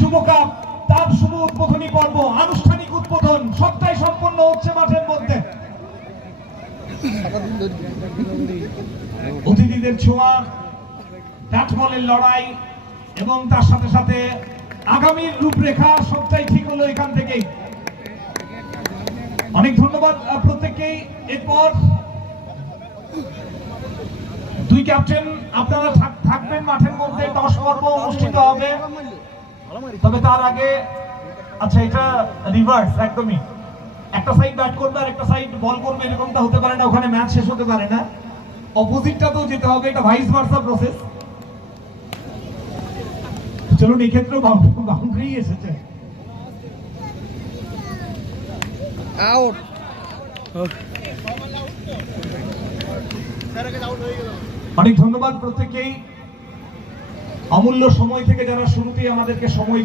শুভ cup তার শুভ উদ্বোধনী পর্ব, আনুষ্ঠানিক উদ্বোধন সবটাই সম্পন্ন হচ্ছে মাঠের মধ্যে। অতিথিদের ছোঁয়া, ব্যাট বলের লড়াই এবং তার সাথে সাথে আগামীর রূপরেখা সবটাই ঠিক হলো এখান থেকেই। অনেক ধন্যবাদ প্রত্যেককেই। এরপর দুই ক্যাপ্টেন আপনারা থাকবেন মাঠের মধ্যে, 10 পর্ব অনুষ্ঠিত হবে। তবে তার আগে আচ্ছা, এটা রিভার্স একদমই, একটা সাইড ব্যাট করবে আর একটা সাইড বল করবে, এরকমটা হতে পারে না, ওখানে ম্যাচ শেষ হতে পারে না, অপোজিটটাতেও যেতে হবে, এটা ভাইস ভার্সা প্রসেস। চলুন, এই ক্ষেত্রে বাউন্ডারি এসেছে। আউট। অনেক ধন্যবাদ প্রত্যেককেই। অমূল্য সময় থেকে যারা শুরুতেই আমাদেরকে সময়